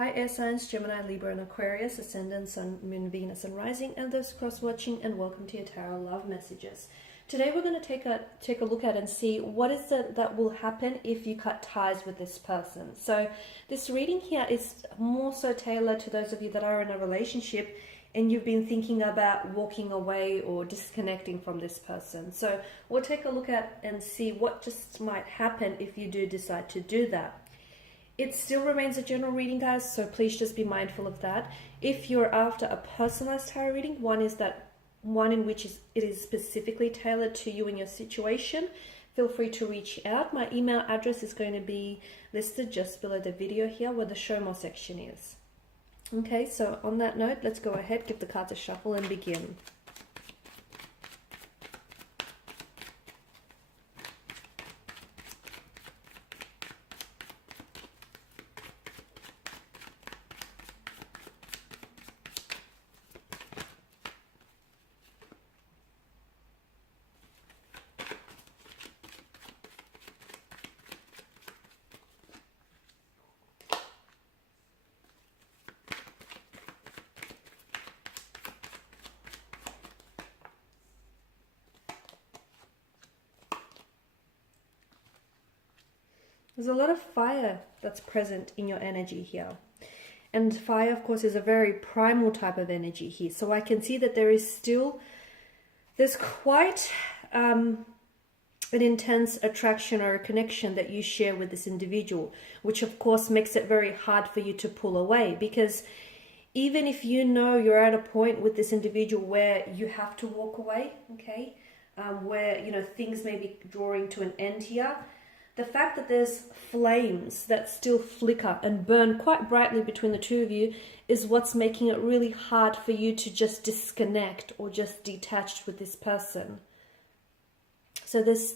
Hi air signs, Gemini, Libra and Aquarius, Ascendant, Sun, Moon, Venus and Rising, and those cross-watching, and welcome to your Tarot Love Messages. Today we're going to take a look at and see what is it that will happen if you cut ties with this person. So this reading here is more so tailored to those of you that are in a relationship and you've been thinking about walking away or disconnecting from this person. So we'll take a look at and see what just might happen if you do decide to do that. It still remains a general reading, guys, so please just be mindful of that. If you're after a personalized tarot reading, one in which it is specifically tailored to you and your situation, feel free to reach out. My email address is going to be listed just below the video here where the show more section is. Okay, so on that note, let's go ahead, give the cards a shuffle and begin. There's a lot of fire that's present in your energy here. And fire, of course, is a very primal type of energy here. So I can see that there's quite an intense attraction or a connection that you share with this individual, which of course makes it very hard for you to pull away, because even if you know you're at a point with this individual where you have to walk away, okay, where, you know, things may be drawing to an end here, the fact that there's flames that still flicker and burn quite brightly between the two of you is what's making it really hard for you to just disconnect or just detach with this person. So there's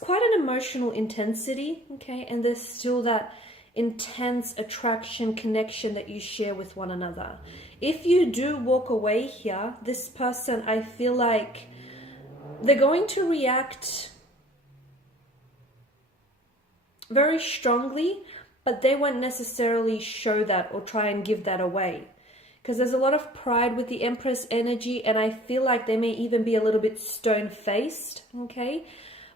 quite an emotional intensity, okay, and there's still that intense attraction, connection that you share with one another. If you do walk away here, this person, I feel like they're going to react very strongly, but they won't necessarily show that or try and give that away, because there's a lot of pride with the Empress energy, and I feel like they may even be a little bit stone-faced, okay,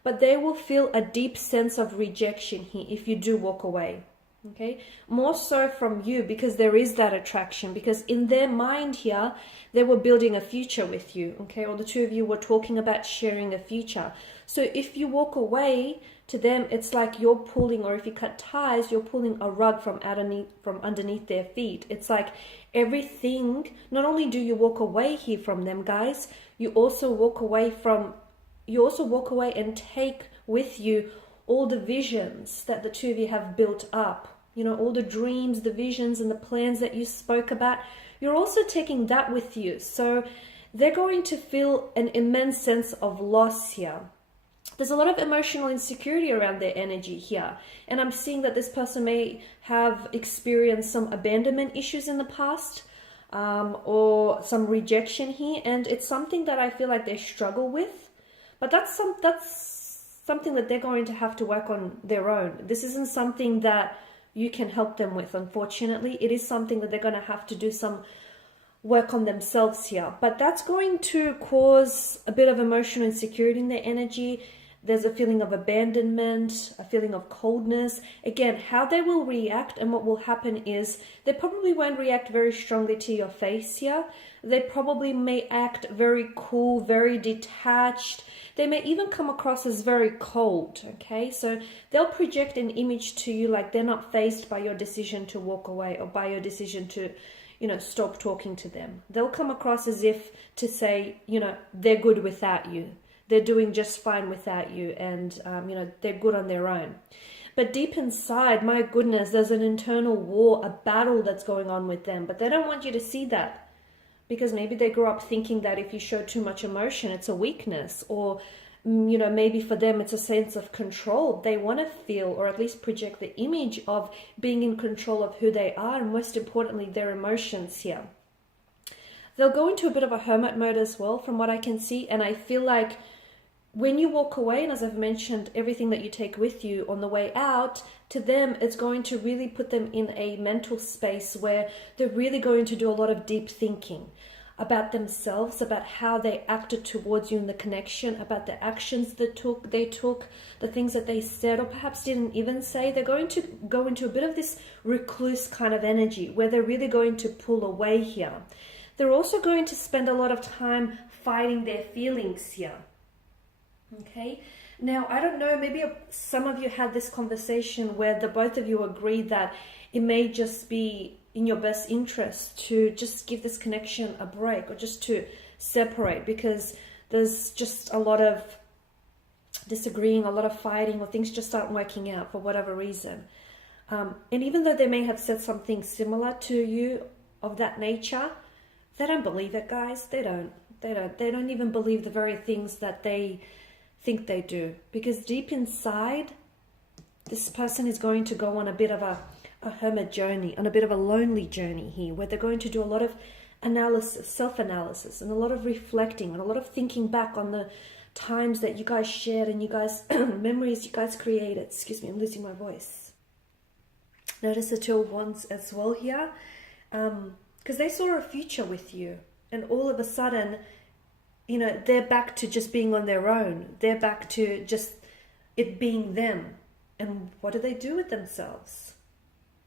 but they will feel a deep sense of rejection here if you do walk away, okay, more so from you, because there is that attraction, because in their mind here they were building a future with you, okay, or the two of you were talking about sharing a future. So if you walk away, to them it's like you're pulling, or if you cut ties, you're pulling a rug from underneath their feet. It's like everything, not only do you walk away here from them, guys, you also walk away and take with you all the visions that the two of you have built up, you know, all the dreams, the visions and the plans that you spoke about. You're also taking that with you. So they're going to feel an immense sense of loss here. There's a lot of emotional insecurity around their energy here. And I'm seeing that this person may have experienced some abandonment issues in the past, or some rejection here. And it's something that I feel like they struggle with. But that's something that they're going to have to work on their own. This isn't something that you can help them with, unfortunately. It is something that they're going to have to do some work on themselves here. But that's going to cause a bit of emotional insecurity in their energy. There's a feeling of abandonment, a feeling of coldness. Again, how they will react and what will happen is they probably won't react very strongly to your face here. They probably may act very cool, very detached. They may even come across as very cold, okay? So they'll project an image to you like they're not fazed by your decision to walk away or by your decision to, you know, stop talking to them. They'll come across as if to say, you know, they're good without you. They're doing just fine without you, and, you know, they're good on their own. But deep inside, my goodness, there's an internal war, a battle that's going on with them. But they don't want you to see that, because maybe they grew up thinking that if you show too much emotion, it's a weakness. Or, you know, maybe for them it's a sense of control. They want to feel, or at least project the image of being in control of who they are, and most importantly, their emotions here. They'll go into a bit of a hermit mode as well, from what I can see. And I feel like when you walk away, and as I've mentioned, everything that you take with you on the way out, to them, it's going to really put them in a mental space where they're really going to do a lot of deep thinking about themselves, about how they acted towards you in the connection, about the actions that they took, the things that they said or perhaps didn't even say. They're going to go into a bit of this recluse kind of energy where they're really going to pull away here. They're also going to spend a lot of time fighting their feelings here. Okay, now I don't know, maybe some of you had this conversation where the both of you agreed that it may just be in your best interest to just give this connection a break, or just to separate, because there's just a lot of disagreeing, a lot of fighting, or things just aren't working out for whatever reason. And even though they may have said something similar to you of that nature, they don't believe it, guys. They don't even believe the very things that they think they do, because deep inside, this person is going to go on a bit of a hermit journey, on a bit of a lonely journey here, where they're going to do a lot of analysis, self-analysis, and a lot of reflecting, and a lot of thinking back on the times that you guys shared and you guys memories you guys created. Excuse me, I'm losing my voice. Notice the Two of Wands as well here, because they saw a future with you, and all of a sudden, you know, they're back to just being on their own. They're back to just it being them. And what do they do with themselves?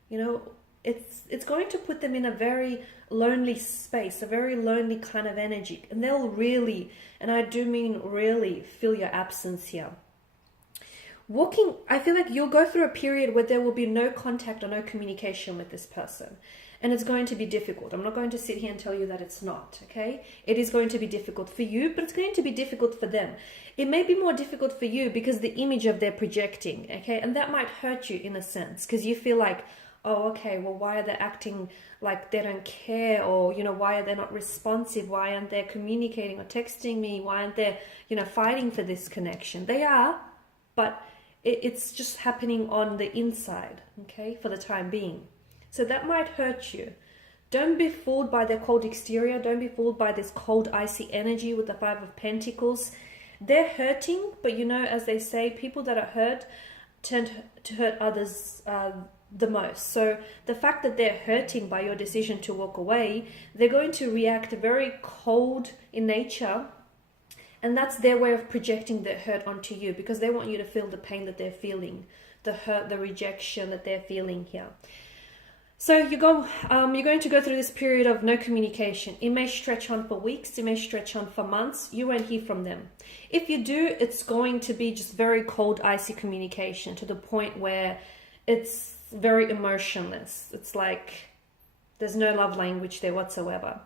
You know, it's going to put them in a very lonely space, a very lonely kind of energy. And they'll really, and I do mean really, feel your absence here. I feel like you'll go through a period where there will be no contact or no communication with this person. And it's going to be difficult. I'm not going to sit here and tell you that it's not, okay? It is going to be difficult for you, but it's going to be difficult for them. It may be more difficult for you because the image of they're projecting, okay? And that might hurt you in a sense, because you feel like, oh, okay, well, why are they acting like they don't care? Or, you know, why are they not responsive? Why aren't they communicating or texting me? Why aren't they, you know, fighting for this connection? They are, but it's just happening on the inside, okay, for the time being. So that might hurt you. Don't be fooled by their cold exterior. Don't be fooled by this cold, icy energy with the Five of Pentacles. They're hurting, but you know, as they say, people that are hurt tend to hurt others the most. So the fact that they're hurting by your decision to walk away, they're going to react very cold in nature. And that's their way of projecting their hurt onto you, because they want you to feel the pain that they're feeling, the hurt, the rejection that they're feeling here. So you're going to go through this period of no communication. It may stretch on for weeks. It may stretch on for months. You won't hear from them. If you do, it's going to be just very cold, icy communication, to the point where it's very emotionless. It's like there's no love language there whatsoever.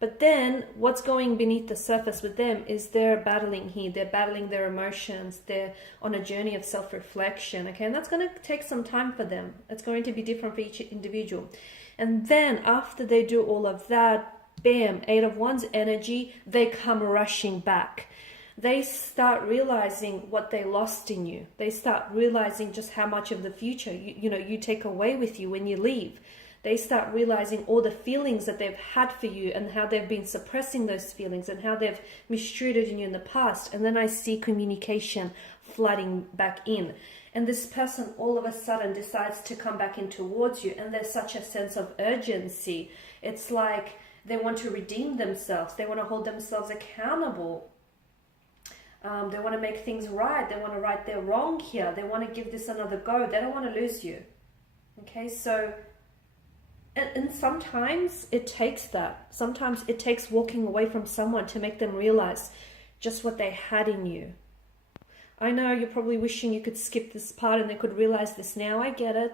But then what's going beneath the surface with them is they're battling here. They're battling their emotions. They're on a journey of self-reflection. Okay, and that's going to take some time for them. It's going to be different for each individual. And then after they do all of that, bam, Eight of Wands energy, they come rushing back. They start realizing what they lost in you. They start realizing just how much of the future you take away with you when you leave. They start realizing all the feelings that they've had for you, and how they've been suppressing those feelings, and how they've mistreated you in the past. And then I see communication flooding back in. And this person all of a sudden decides to come back in towards you. And there's such a sense of urgency. It's like they want to redeem themselves. They want to hold themselves accountable. They want to make things right. They want to right their wrong here. They want to give this another go. They don't want to lose you. Okay, so... And sometimes it takes that. Sometimes it takes walking away from someone to make them realize just what they had in you. I know you're probably wishing you could skip this part and they could realize this now. I get it.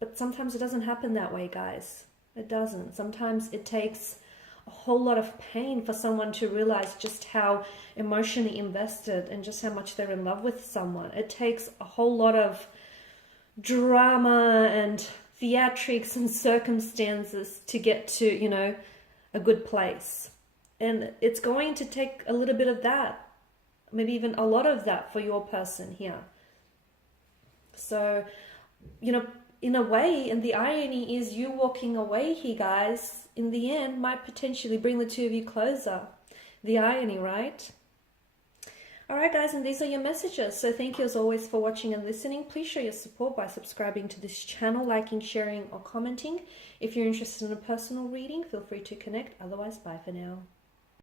But sometimes it doesn't happen that way, guys. It doesn't. Sometimes it takes a whole lot of pain for someone to realize just how emotionally invested and just how much they're in love with someone. It takes a whole lot of drama and theatrics and circumstances to get to, a good place. And it's going to take a little bit of that, maybe even a lot of that for your person here. So, in a way, and the irony is you walking away here, guys, in the end might potentially bring the two of you closer. The irony, right? Alright guys, and these are your messages. So thank you as always for watching and listening. Please show your support by subscribing to this channel, liking, sharing or commenting. If you're interested in a personal reading, feel free to connect. Otherwise, bye for now.